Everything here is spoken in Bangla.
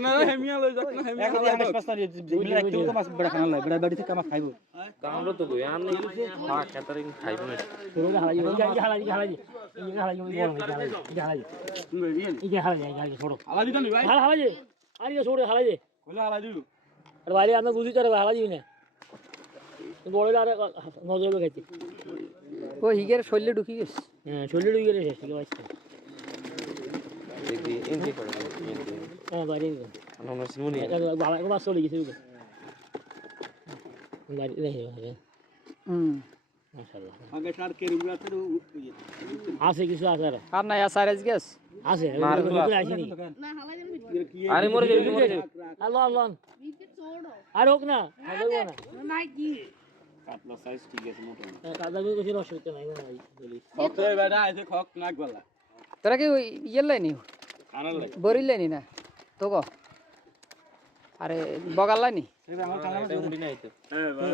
না হেমিয়া লই যাক না হেমিয়া এখন হামাস পাস্তা মিলে রাখতে তো মাছ বড় খানা লাগে বড় বাড়ি থেকে মাছ খাইবো কামড় তো কই আন পা খেতারিং খাইবো না তোর হালাই এই হালাই ছোড়ো হালা দিতা নি ভাই হালাই দে আরে ছোড়ো হালাই দে কইলা হালা দিউ আর বাইরে আমরা বুঝি তার হালাই দিবি না বড় আর নজর খাইতে ও হিগের শরীরে ঢুকি গেছে হ্যাঁ শরীরে ঢুকে গেলে শেষ থেকে বাঁচতে দেখি এন্ট্রি করে হ্যাঁ বাইরে আমরা শুনি বাবা মাছ চলে গেছে বাইরে দেখি মাশাআল্লাহ আগে সার কেরিমরা তো আছে কিছু আছে আর নাই আসার আজ গেছ আছে আসেনি আরে মরে যাবে আল্লাহ আল্লাহ আর হোক না কাতলা সাইজ ঠিক আছে মোটা কাদা গুলো কিছু অসুবিধা নাই ভাই বলি কত বেটা আইছে খক নাক গলা তোরা কি ইয়ে লাইনি আনাল লাগে বরিল লাইনি না তো গো আরে বগাল লাইনি এটা মুড়ি নাই তো হ্যাঁ ভাই